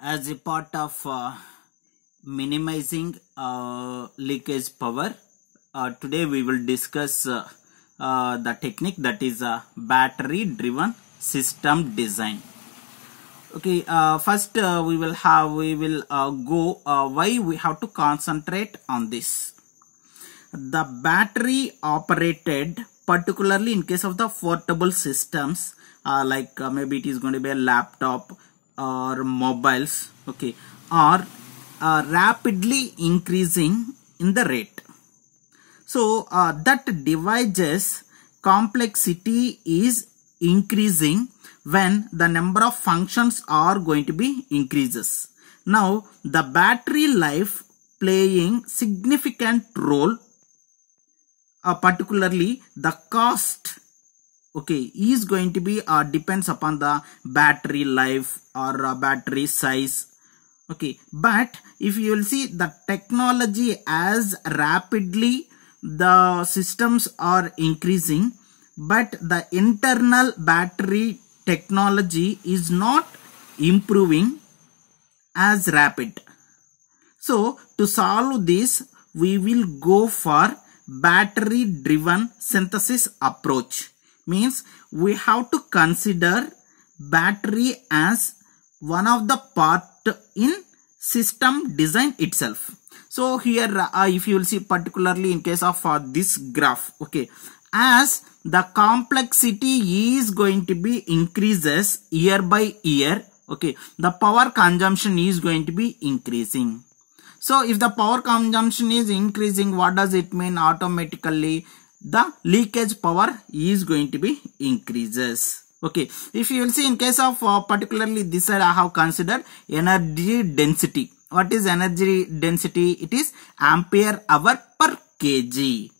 As a part of minimizing leakage power, today we will discuss the technique that is battery driven system design. Okay, first we will go why we have to concentrate on this. The battery operated, particularly in case of the portable systems, like maybe it is going to be a laptop or mobiles, okay, are rapidly increasing in the rate. So that device's complexity is increasing when the number of functions are going to be increases. Now the battery life playing significant role, particularly the cost, okay, is going to be depends upon the battery life or battery size. Okay, but if you will see the technology as rapidly the systems are increasing, but the internal battery technology is not improving as rapid. So to solve this, we will go for battery driven synthesis approach. Means we have to consider battery as one of the part in system design itself. So here if you will see, particularly in case of this graph, okay, as the complexity is going to be increases year by year, okay, the power consumption is going to be increasing. So if the power consumption is increasing, what does it mean? Automatically the leakage power is going to be increases. Okay, if you will see in case of particularly this side, I have considered energy density. What is energy density? It is ampere hour per kg.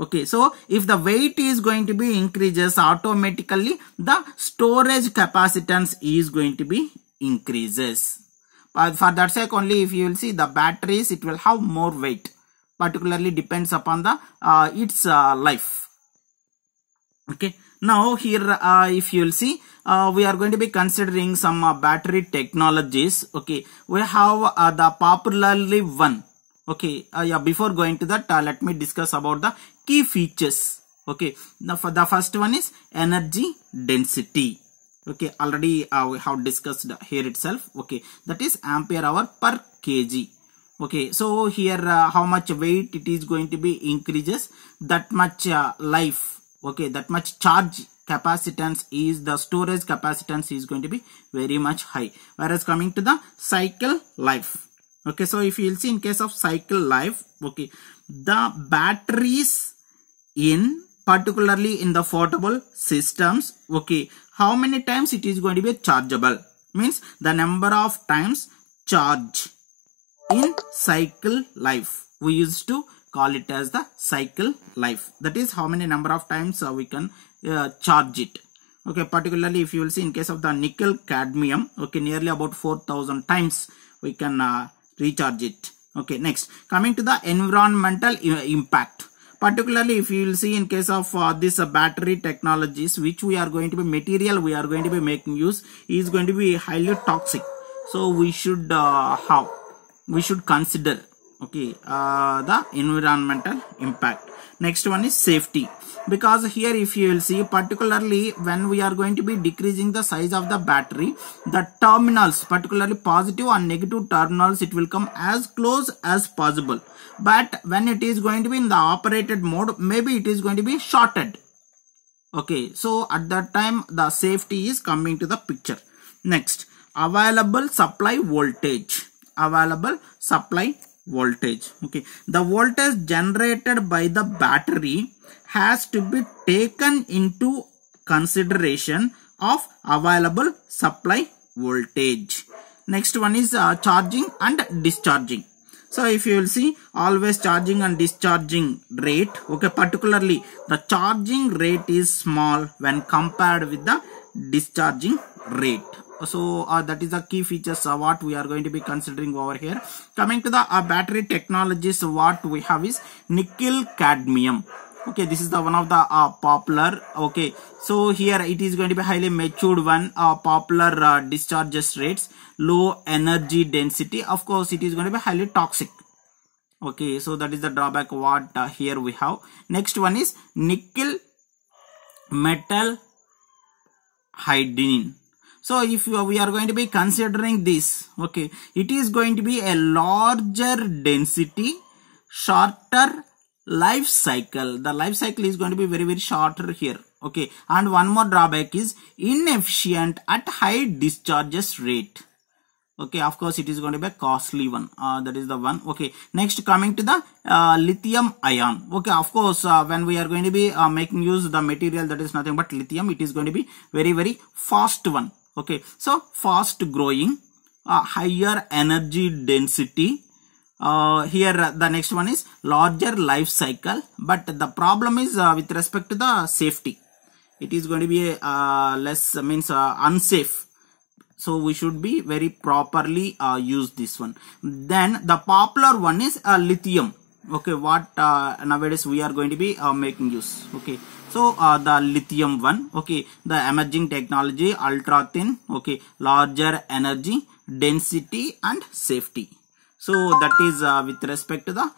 Okay, so if the weight is going to be increases, automatically the storage capacitance is going to be increases. For that sake only, if you will see the batteries, it will have more weight, particularly depends upon the its life. Okay, now here if you will see, we are going to be considering some battery technologies. Okay, we have the popularly one. Okay, yeah, before going to that, let me discuss about the key features. Okay, now for the first one is energy density. Okay, already we have discussed here itself. Okay, that is ampere hour per kg. Okay, so here how much weight it is going to be increases, that much life, okay, that much charge capacitance is, the storage capacitance is going to be very much high. Whereas coming to the cycle life, okay, so if you will see in case of cycle life, okay, the batteries in particularly in the portable systems, okay, how many times it is going to be chargeable, means the number of times charge in cycle life. We used to call it as the cycle life. That is how many number of times we can charge it. Okay, particularly if you will see in case of the nickel cadmium, okay, nearly about 4,000 times we can recharge it. Okay, next coming to the environmental impact. Particularly if you will see in case of this battery technologies, which we are going to be material we are going to be making use is going to be highly toxic. So we should consider, okay, the environmental impact. Next one is safety, because here if you will see, particularly when we are going to be decreasing the size of the battery, the terminals, particularly positive and negative terminals, it will come as close as possible. But when it is going to be in the operated mode, maybe it is going to be shorted. Okay, so at that time the safety is coming to the picture. Next, available supply voltage. Available supply voltage. Okay, the voltage generated by the battery has to be taken into consideration of available supply voltage. Next one is charging and discharging. So if you will see, always charging and discharging rate, okay, particularly the charging rate is small when compared with the discharging rate. So that is the key features what we are going to be considering over here. Coming to the battery technologies, what we have is nickel cadmium. Okay, this is the one of the popular. Okay, so here it is going to be highly matured one, popular discharges rates, low energy density. Of course, it is going to be highly toxic. Okay, so that is the drawback what here we have. Next one is nickel metal hydrogen. So if we are going to be considering this, okay, it is going to be a larger density, shorter life cycle. The life cycle is going to be very shorter here. Okay, and one more drawback is inefficient at high discharges rate. Okay, of course it is going to be a costly one. That is the one. Okay, next coming to the lithium ion. Okay, of course when we are going to be making use of the material that is nothing but lithium, it is going to be very fast one. Okay, so fast growing, higher energy density. Here the next one is larger life cycle, but the problem is with respect to the safety. It is going to be less unsafe. So we should be very properly use this one. Then the popular one is lithium. Okay, what nowadays we are going to be making use. Okay, so the lithium one. Okay, the emerging technology, ultra thin. Okay, larger energy density and safety. So that is with respect to the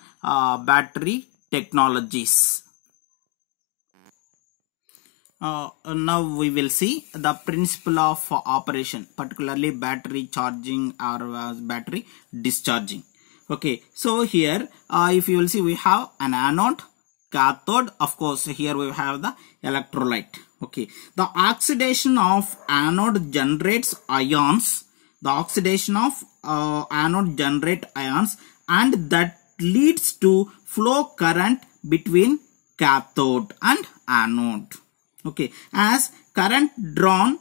battery technologies. Now we will see the principle of operation, particularly battery charging or battery discharging. Okay, so here if you will see, we have an anode, cathode. Of course here we have the electrolyte. Okay, the oxidation of anode generates ions. The oxidation of anode generate ions, and that leads to flow current between cathode and anode. Okay, as current drawn,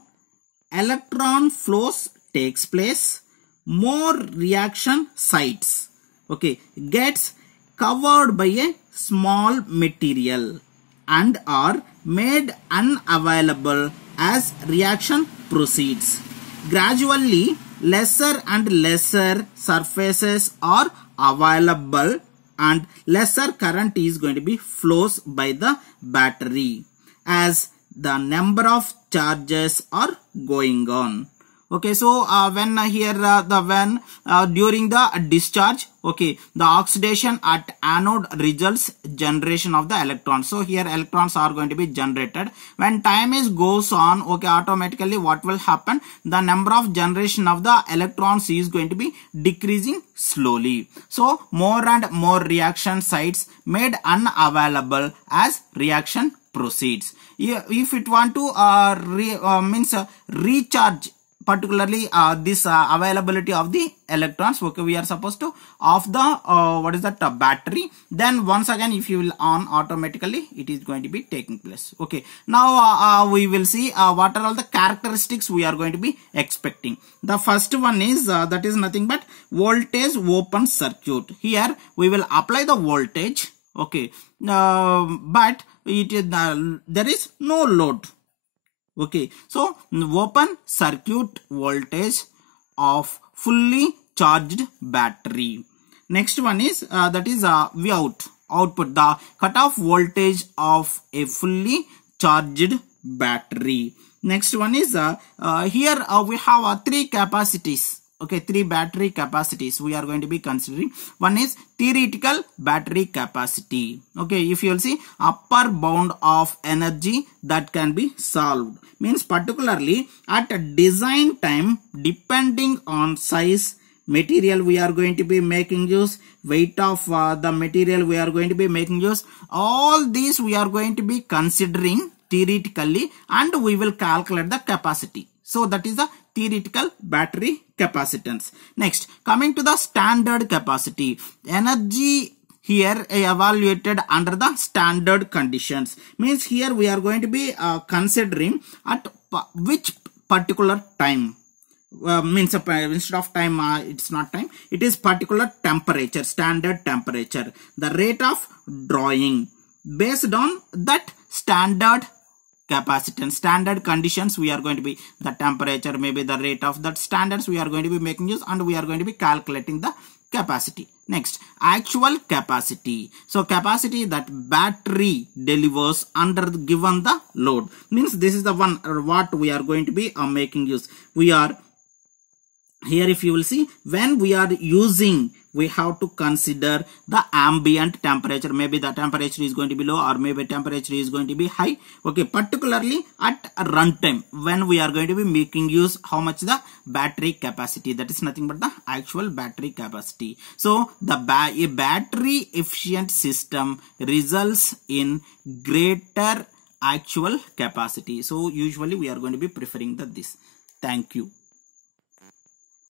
electron flows takes place, more reaction sites, okay, gets covered by a small material and are made unavailable as reaction proceeds. Gradually, lesser and lesser surfaces are available and lesser current is going to be flows by the battery as the number of charges are going on. Okay, so when here during the discharge, okay, the oxidation at anode results generation of the electrons. So here electrons are going to be generated. When time is goes on, okay, automatically what will happen? The number of generation of the electrons is going to be decreasing slowly. So more and more reaction sites made unavailable as reaction proceeds. If it want to recharge, particularly this availability of the electrons, okay, we are supposed to off the battery. Then once again if you will on, automatically it is going to be taking place. Okay, now we will see what are all the characteristics we are going to be expecting. The first one is that is nothing but voltage open circuit. Here we will apply the voltage, okay, but it is there is no load. Okay, so open circuit voltage of fully charged battery. Next one is that is Vout, output, the cutoff voltage of a fully charged battery. Next one is here we have three capacities. Okay, three battery capacities we are going to be considering. One is theoretical battery capacity. Okay, if you will see, upper bound of energy that can be solved, means particularly at a design time, depending on size, material we are going to be making use, weight of the material we are going to be making use, all these we are going to be considering theoretically, and we will calculate the capacity. So that is the theoretical battery capacitance. Next, coming to the standard capacity, energy here evaluated under the standard conditions, means here we are going to be considering at which particular time, means instead of time it's not time, it is particular temperature, standard temperature, the rate of drawing based on that standard capacitance, standard conditions we are going to be, the temperature, maybe the rate of that standards we are going to be making use, and we are going to be calculating the capacity. Next, actual capacity. So capacity that battery delivers under given the load. Means this is the one what we are going to be making use. We are here, if you will see, when we are using, we have to consider the ambient temperature. Maybe the temperature is going to be low, or maybe temperature is going to be high. Okay, particularly at runtime, when we are going to be making use how much the battery capacity. That is nothing but the actual battery capacity. So the a battery efficient system results in greater actual capacity. So usually we are going to be preferring this. Thank you.